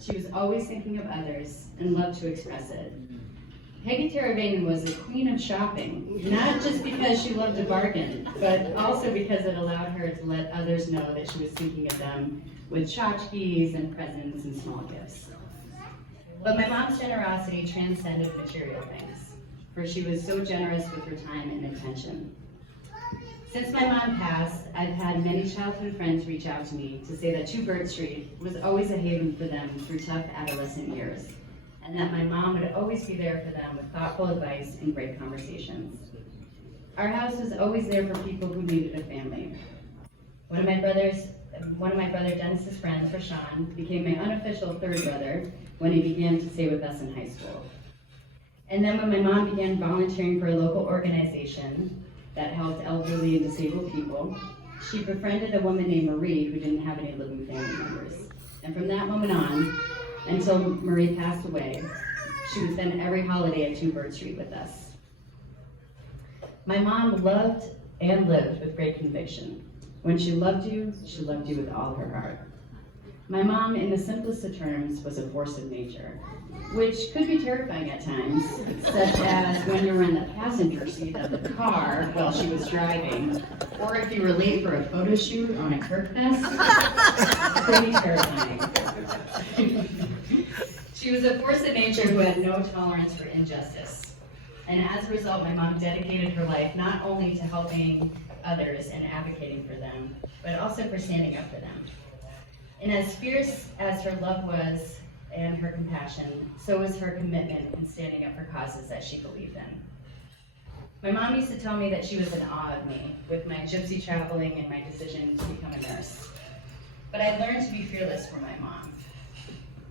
She was always thinking of others and loved to express it. Peggy Teravainen was a queen of shopping, not just because she loved to bargain, but also because it allowed her to let others know that she was thinking of them with tchotchkes and presents and small gifts. But my mom's generosity transcended material things, for she was so generous with her time and attention. Since my mom passed, I've had many childhood friends reach out to me to say that 2 Bird Street was always a haven for them through tough adolescent years, and that my mom would always be there for them with thoughtful advice and great conversations. Our house was always there for people who needed a family. One of my brother Dennis's friends, Rashawn, became my unofficial 3rd brother when he began to stay with us in high school. And then when my mom began volunteering for a local organization that helped elderly and disabled people, she befriended a woman named Marie who didn't have any living family members. And from that moment on, until Marie passed away, she would spend every holiday at 2 Bird Street with us. My mom loved and lived with great conviction. When she loved you with all her heart. My mom, in the simplest of terms, was a force of nature, which could be terrifying at times, such as when you were in the passenger seat of the car while she was driving, or if you were late for a photo shoot on a Kirk Fest. It could be terrifying. She was a force of nature who had no tolerance for injustice. And as a result, my mom dedicated her life not only to helping others and advocating for them, but also for standing up for them. And as fierce as her love was and her compassion, so was her commitment in standing up for causes that she believed in. My mom used to tell me that she was in awe of me with my gypsy traveling and my decision to become a nurse. But I learned to be fearless for my mom.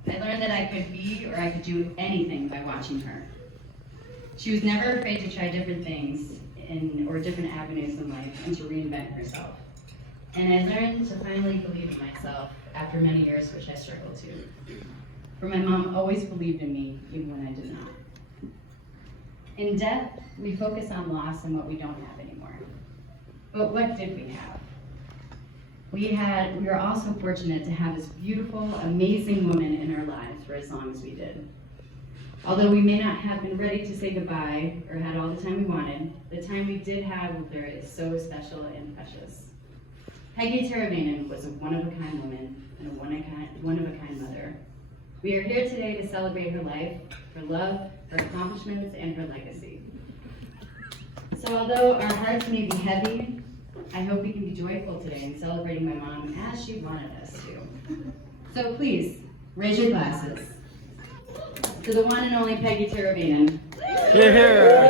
I learned that I could be or I could do anything by watching her. She was never afraid to try different things or different avenues in life and to reinvent herself. And I learned to finally believe in myself after many years, which I struggled to. For my mom always believed in me, even when I did not. In death, we focus on loss and what we don't have anymore. But what did we have? We were also fortunate to have this beautiful, amazing woman in our lives for as long as we did. Although we may not have been ready to say goodbye or had all the time we wanted, the time we did have with her is so special and precious. Peggy Teravainen was a one-of-a-kind woman and a one-of-a-kind mother. We are here today to celebrate her life, her love, her accomplishments, and her legacy. So although our hearts may be heavy, I hope we can be joyful today in celebrating my mom as she wanted us to. So please, raise your glasses. To the one and only Peggy Teravainen. Yeah.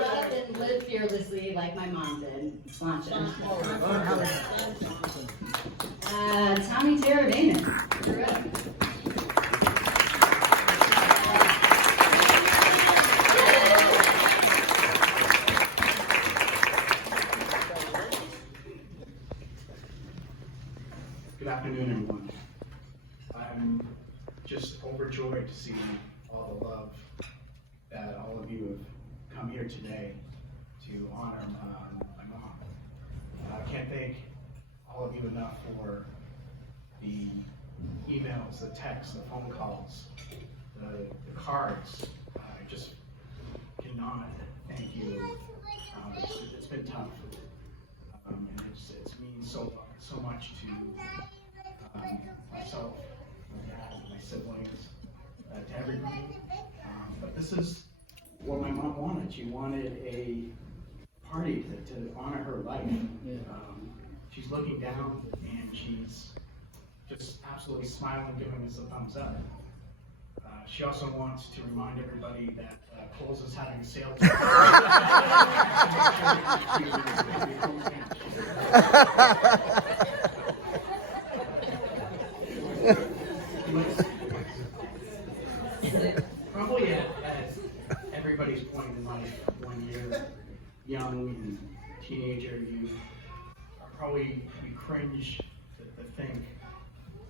Love and live fearlessly like my mom did. Launch it. Tommy Teravainen. You're up. Good afternoon, everyone. I'm just overjoyed to see all the love that all of you have come here today to honor my mom. I can't thank all of you enough for the emails, the texts, the phone calls, the cards. I just cannot thank you. It's been tough, and it's means so much to myself, my dad, my siblings, to everybody. But this is what my mom wanted. She wanted a party to honor her life. She's looking down and she's just absolutely smiling, giving us a thumbs up. She also wants to remind everybody that Kohl's is having a sale. Probably at everybody's point in life, when you're young and teenager, you cringe to think,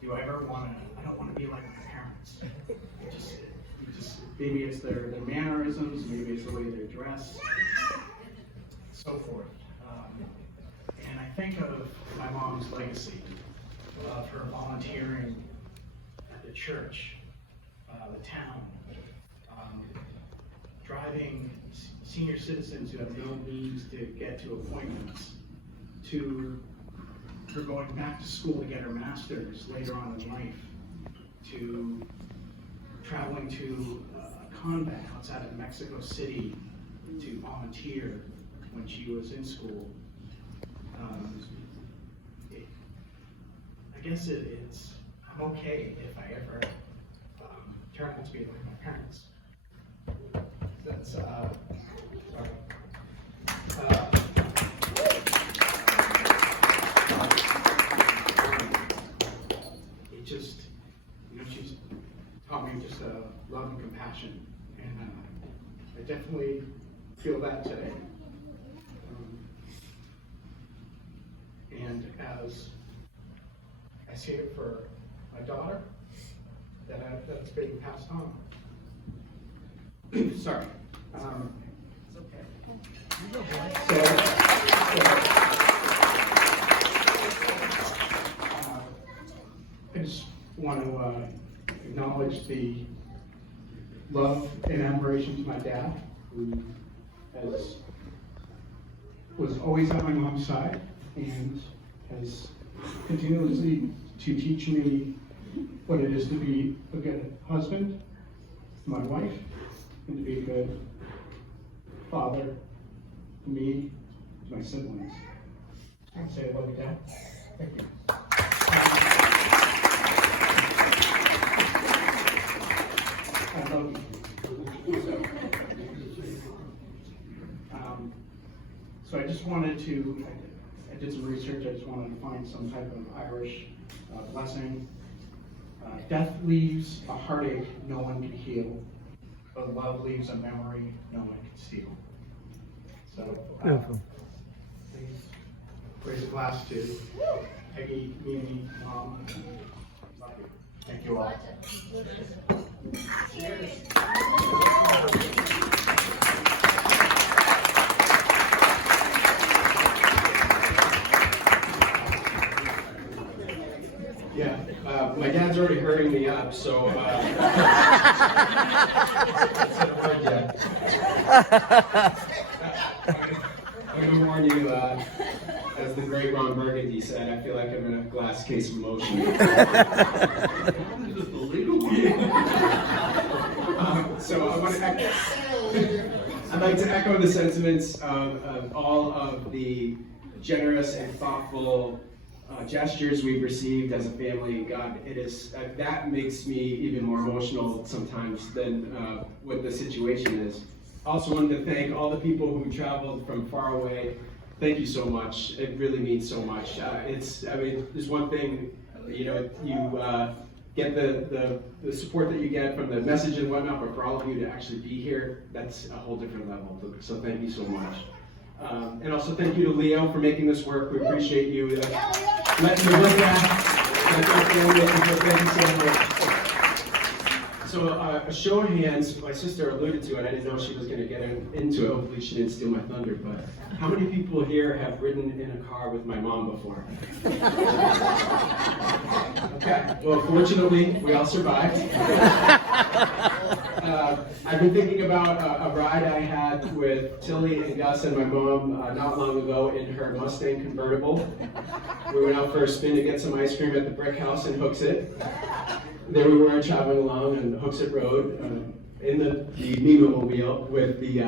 do I ever want to? I don't want to be like my parents. Maybe it's their mannerisms, maybe it's the way they dress, so forth. And I think of my mom's legacy, of her volunteering at the church, the town, driving senior citizens who have no means to get to appointments, to her going back to school to get her master's later on in life, to traveling to a convent outside of Mexico City to volunteer when she was in school. I guess it's, I'm okay if I ever turn out to be like my parents. That's, sorry. It just, you know, she's taught me just love and compassion, and I definitely feel that today. And as I see it for my daughter, that's being passed on. Sorry. It's okay. I just want to acknowledge the love and admiration to my dad, who was always at my mom's side and has continuously to teach me what it is to be a good husband to my wife and to be a good father to me, to my siblings. I'd say I love you, Dad. Thank you. I love you. So I just wanted to, I did some research, I just wanted to find some type of Irish blessing. Death leaves a heartache no one can heal, but love leaves a memory no one can steal. So, please raise a glass to Peggy, Mimi, Mom. Love you. Thank you all. Cheers. Yeah, my dad's already hurrying me up, so I'm gonna warn you, as the great Ron Burgundy said, I feel like I'm in a glass case of emotion. So I'd like to echo the sentiments of all of the generous and thoughtful gestures we've received as a family. God, it is that makes me even more emotional sometimes than what the situation is. Also wanted to thank all the people who traveled from far away. Thank you so much. It really means so much. There's one thing, you know, you get the support that you get from the message and whatnot, but for all of you to actually be here, that's a whole different level. So thank you so much. And also thank you to Leo for making this work. We appreciate you letting me look at. Thank you so much. So a show of hands, my sister alluded to it, I didn't know she was going to get into it, hopefully she didn't steal my thunder, but how many people here have ridden in a car with my mom before? Okay, well fortunately, we all survived. I've been thinking about a ride I had with Tilly and Gus and my mom not long ago in her Mustang convertible. We went out for a spin to get some ice cream at the Brick House in Hooksett. There we were traveling along on Hooksett Road in the Mimo-mobile with the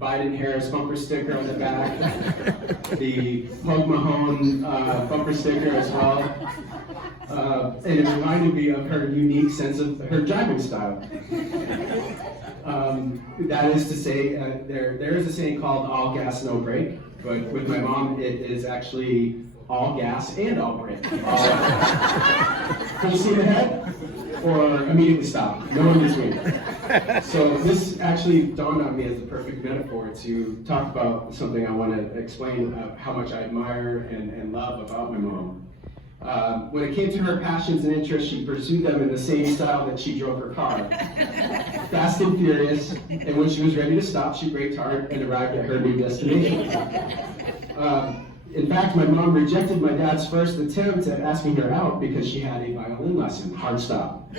Biden-Harris bumper sticker on the back, the Pug Mahone bumper sticker as well. And it reminded me of her unique sense of her driving style. That is to say, there is a saying called all gas, no brake, but with my mom, it is actually all gas and all brake. Full steam ahead or immediately stop. No in between. So this actually dawned on me as the perfect metaphor to talk about something I want to explain how much I admire and love about my mom. When it came to her passions and interests, she pursued them in the same style that she drove her car. Fast and furious, and when she was ready to stop, she braked hard and arrived at her new destination. In fact, my mom rejected my dad's first attempt at asking her out because she had a violin lesson. Hard stop.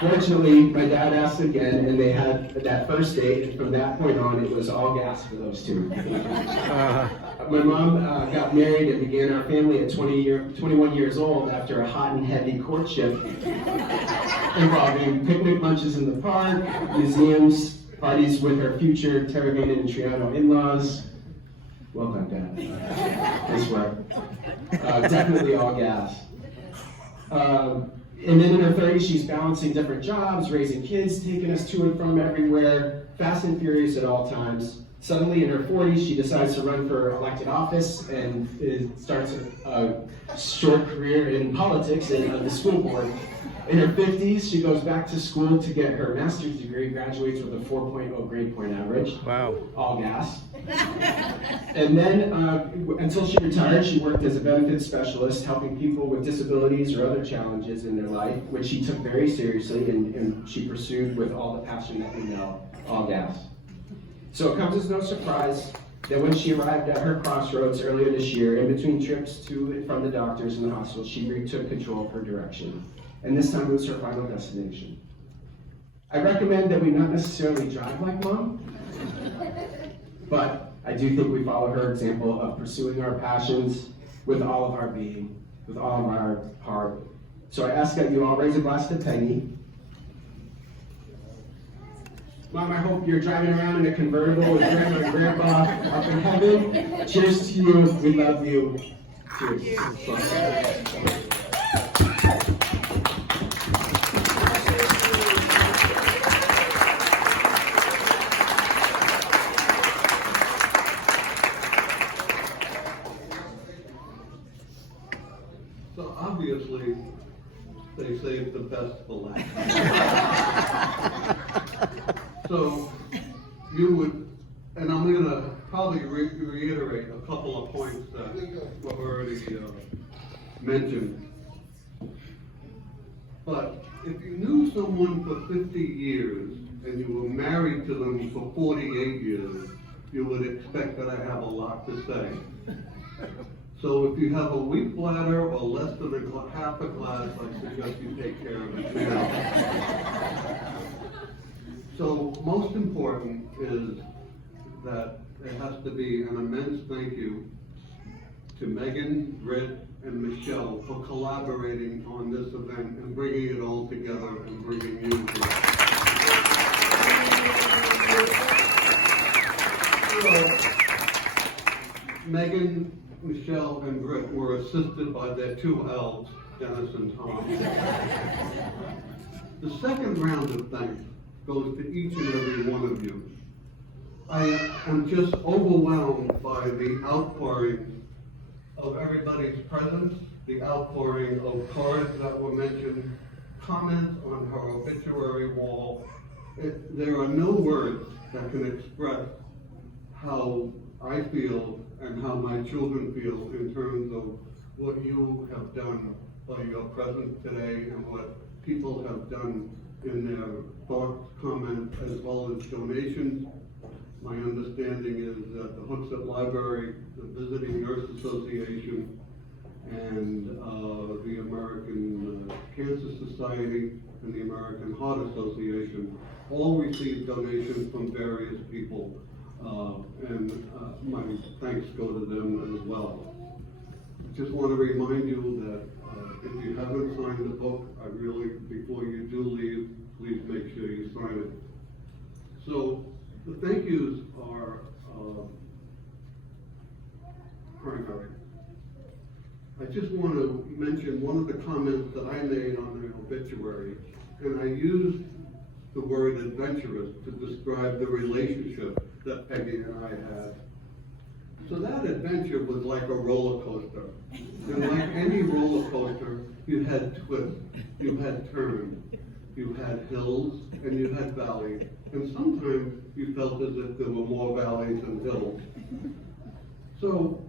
Fortunately, my dad asked again, and they had that first date, and from that point on, it was all gas for those two. My mom got married and began our family at 21 years old after a hot and heavy courtship involving picnic lunches in the park, museums, parties with her future Teravainen and Triano in-laws. Well done, Dad. Nice work. Definitely all gas. And then in her 30s, she's balancing different jobs, raising kids, taking us to and from everywhere, fast and furious at all times. Suddenly, in her 40s, she decides to run for elected office and starts a short career in politics and the school board. In her 50s, she goes back to school to get her master's degree, graduates with a 4.0 grade point average. Wow. All gas. And then, until she retired, she worked as a benefits specialist, helping people with disabilities or other challenges in their life, which she took very seriously and she pursued with all the passion that we know, all gas. So it comes as no surprise that when she arrived at her crossroads earlier this year, in between trips to and from the doctors and the hospital, she retook control of her direction. And this time it was her final destination. I recommend that we not necessarily drive like Mom, but I do think we follow her example of pursuing our passions with all of our being, with all of our heart. So I ask that you all raise a glass to Peggy. Mom, I hope you're driving around in a convertible with Grandma and Grandpa up in heaven. Cheers to you. We love you. Cheers. So obviously, they saved the best for last. So you would, and I'm going to probably reiterate a couple of points that were already mentioned. But if you knew someone for 50 years and you were married to them for 48 years, you would expect that I have a lot to say. So if you have a weak bladder or less than half a glass, I suggest you take care of it now. So most important is that there has to be an immense thank you to Megan, Britt, and Michelle for collaborating on this event and bringing it all together and bringing you here. So, Megan, Michelle, and Britt were assisted by their two elves, Dennis and Tom. The second round of thanks goes to each and every one of you. I am just overwhelmed by the outpouring of everybody's presence, the outpouring of cards that were mentioned, comments on her obituary wall. There are no words that can express how I feel and how my children feel in terms of what you have done by your presence today and what people have done in their thoughts, comments, as well as donations. My understanding is that the Hooksett Library, the Visiting Nurse Association, and the American Cancer Society and the American Heart Association all received donations from various people. And my thanks go to them as well. I just want to remind you that if you haven't signed the book, I really, before you do leave, please make sure you sign it. So the thank yous are primary. I just want to mention one of the comments that I made on the obituary, and I used the word adventurous to describe the relationship that Peggy and I had. So that adventure was like a roller coaster. And like any roller coaster, you had twists, you had turns, you had hills, and you had valleys. And sometimes you felt as if there were more valleys than hills. So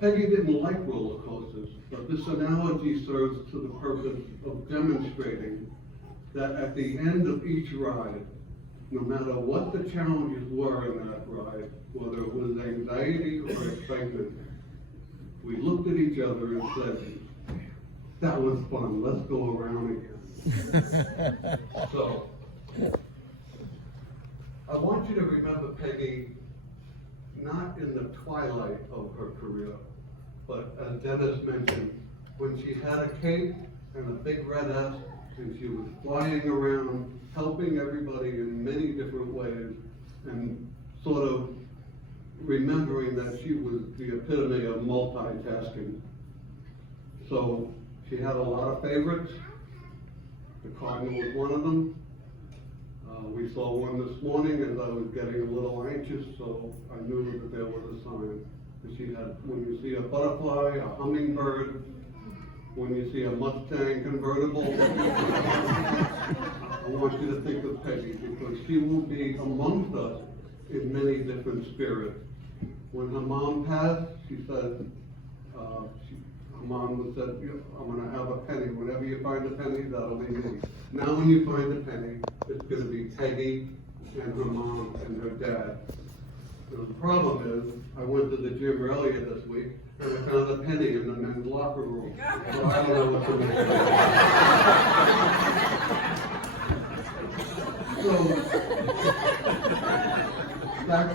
Peggy didn't like roller coasters, but this analogy serves to the purpose of demonstrating that at the end of each ride, no matter what the challenges were in that ride, whether it was anxiety or excitement, we looked at each other and said, that was fun, let's go around again. So, I want you to remember Peggy not in the twilight of her career, but as Dennis mentioned, when she had a cape and a big red S, and she was flying around, helping everybody in many different ways, and sort of remembering that she was the epitome of multitasking. So she had a lot of favorites. The Cardinal was one of them. We saw one this morning as I was getting a little anxious, so I knew that there was a sign. And she had, when you see a butterfly, a hummingbird, when you see a Mustang convertible, I want you to think of Peggy, because she will be amongst us in many different spirits. When her mom passed, she said, her mom said, I'm gonna have a penny. Whenever you find a penny, that'll be me. Now when you find a penny, it's gonna be Peggy and her mom and her dad. The problem is, I went to the gym earlier this week, and I found a penny in the men's locker room. So I don't know what to make. So, back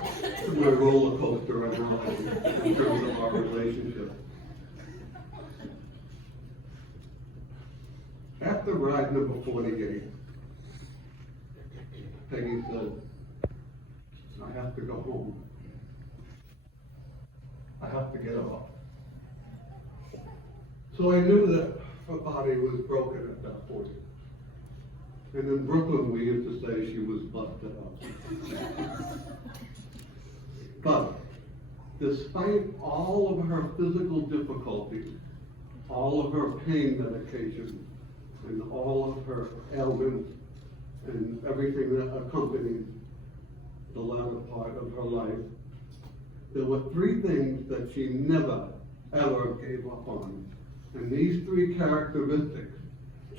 to my roller coaster I rode in terms of our relationship. After ride number 48, Peggy said, I have to go home. I have to get off. So I knew that her body was broken at that point. And in Brooklyn, we used to say she was busted up. But despite all of her physical difficulties, all of her pain medication, and all of her ailments, and everything that accompanied the latter part of her life, there were three things that she never, ever gave up on. And these three characteristics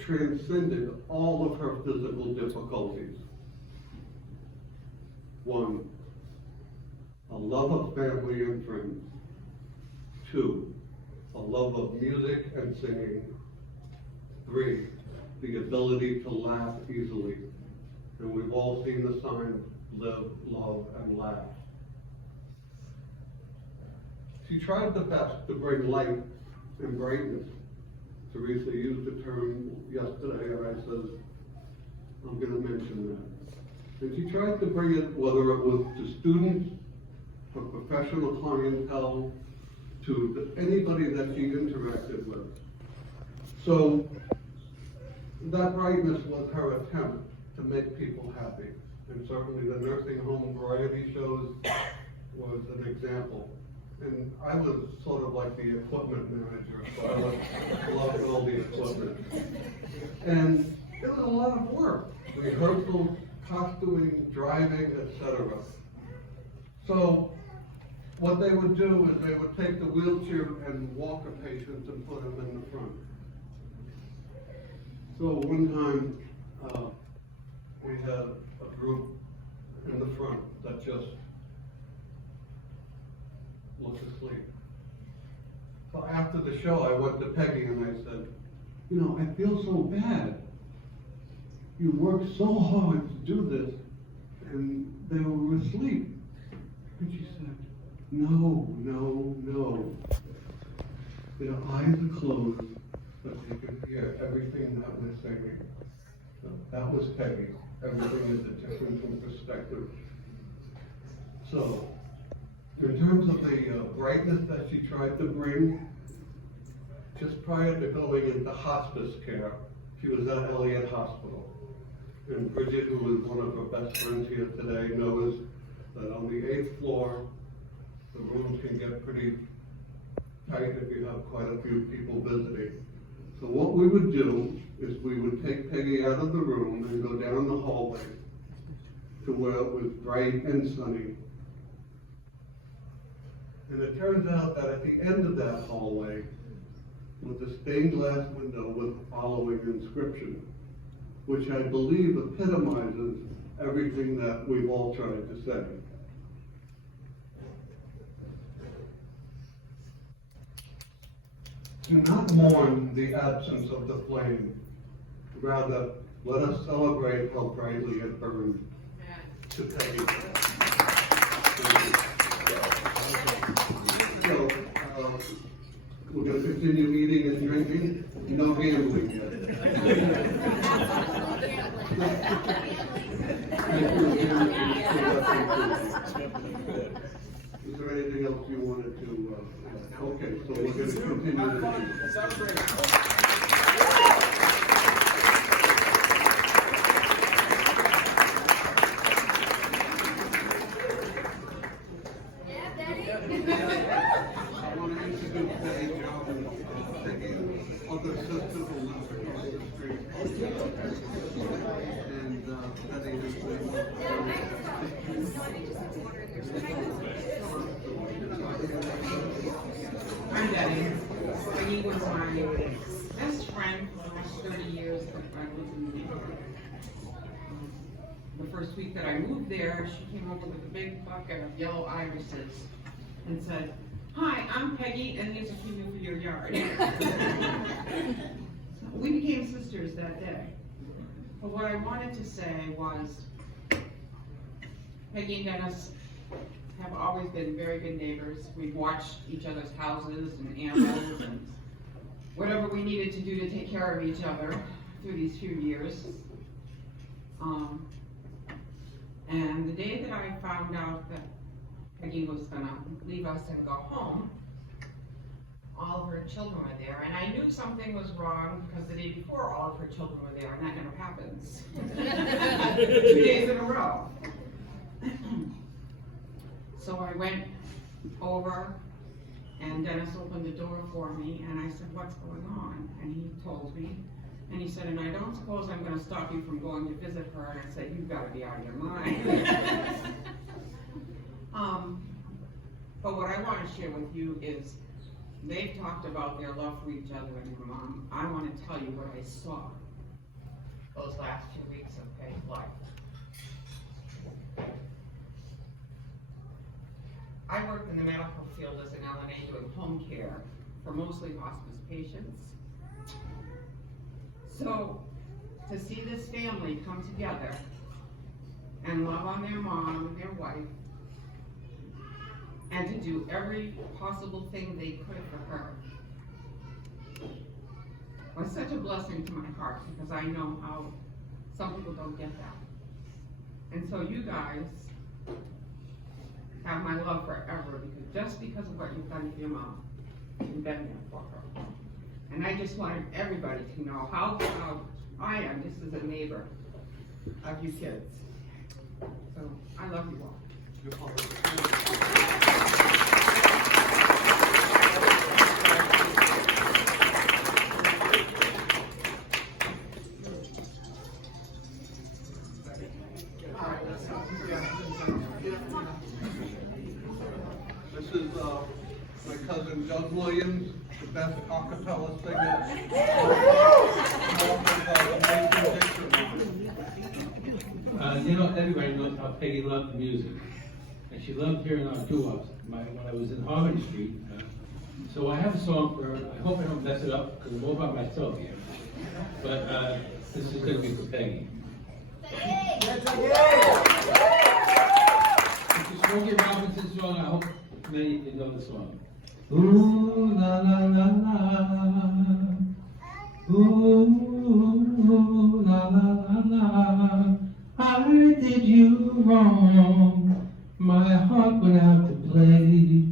transcended all of her physical difficulties. One, a love of family and friends. Two, a love of music and singing. Three, the ability to laugh easily. And we've all seen the sign, live, love, and laugh. She tried the best to bring light and brightness. Teresa used the term yesterday, and I said, I'm going to mention that. And she tried to bring it, whether it was to students, her professional clientele, to anybody that she interacted with. So that brightness was her attempt to make people happy. And certainly the nursing home variety shows was an example. And I was sort of like the equipment manager, so I loved all the equipment. And it was a lot of work, rehearsal, costuming, driving, etc. So what they would do is they would take the wheelchair and walker patients and put them in the front. So one time, we had a group in the front that just was asleep. So after the show, I went to Peggy and I said, you know, I feel so bad. You worked so hard to do this, and they were asleep. And she said, no. Their eyes are closed, but they can hear everything that we're saying. So that was Peggy. Everything is a different perspective. So, in terms of the brightness that she tried to bring, just prior to going into hospice care, she was at Elliott Hospital. And Bridget, who is one of her best friends here today, knows that on the 8th floor, the rooms can get pretty tight if you have quite a few people visiting. So what we would do is we would take Peggy out of the room and go down the hallway to where it was bright and sunny. And it turns out that at the end of that hallway was a stained glass window with the following inscription, which I believe epitomizes everything that we've all tried to say. Do not mourn the absence of the flame. Rather, let us celebrate how brightly it burned. To Peggy. So, we're going to continue eating and drinking. No gambling yet. Is there anything else you wanted to, okay, so we're going to continue the meeting. I want to introduce Peggy Jones, Peggy's other sister who lives across the street. And Peggy has I'm Betty. Peggy was my best friend for the last 30 years that I lived in the neighborhood. The first week that I moved there, she came over with a big bucket of yellow irises and said, "Hi, I'm Peggy, and these are for you for your yard." We became sisters that day. But what I wanted to say was, Peggy and Dennis have always been very good neighbors. We've watched each other's houses and animals and whatever we needed to do to take care of each other through these few years. And the day that I found out that Peggy was gonna leave us and go home, all of her children were there, and I knew something was wrong because the day before all of her children were there, and that never happens. 2 days in a row. So I went over, and Dennis opened the door for me, and I said, "What's going on?" And he told me, and he said, "And I don't suppose I'm gonna stop you from going to visit her." And I said, "You've gotta be out of your mind." But what I wanna share with you is, they've talked about their love for each other and their mom. I wanna tell you what I saw those last 2 weeks of Peggy's life. I worked in the medical field as an LNA doing home care for mostly hospice patients. So, to see this family come together and love on their mom and their wife, and to do every possible thing they could for her, was such a blessing to my heart, because I know how some people don't get that. And so you guys have my love forever, just because of what you've done for your mom. You've been there for her. And I just wanted everybody to know how proud I am, just as a neighbor, of you kids. So, I love you all. This is my cousin Doug Williams, the best acapella singer. You know, everybody knows how Peggy loved music, and she loved hearing our doo-wops when I was in Harmony Street. So I have a song for her. I hope I don't mess it up, because I'm all by myself here. But this is going to be for Peggy. This is Smokey Robinson's song. I hope many of you know the song. Ooh, la la la la. Ooh, la la la la. I did you wrong. My heart went out to play.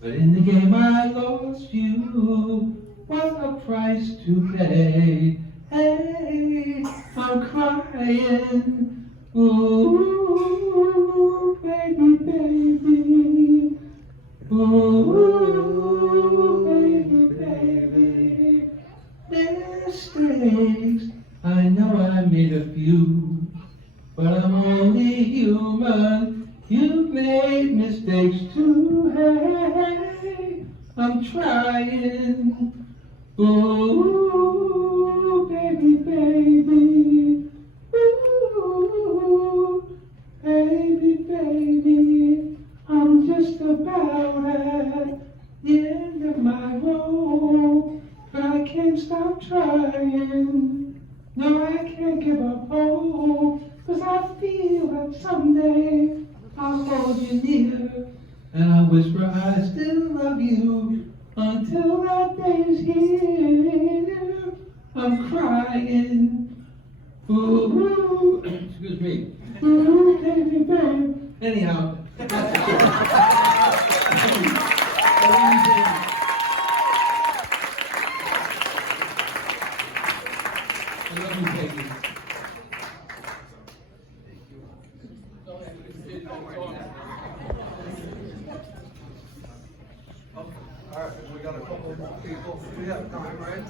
But in the game I lost you. What a price to pay. Hey, I'm crying. Ooh, baby, baby. Ooh, baby, baby. Mistakes, I know I made a few, but I'm only human. You've made mistakes too. Hey, I'm trying. Ooh, baby, baby. Ooh, but someday I'll hold you near, and I whisper I still love you until that day's here. I'm crying, ooh, excuse me, ooh, baby, baby. Anyhow, that's it. I love you, Peggy. All right, we got a couple more people. We have time, right?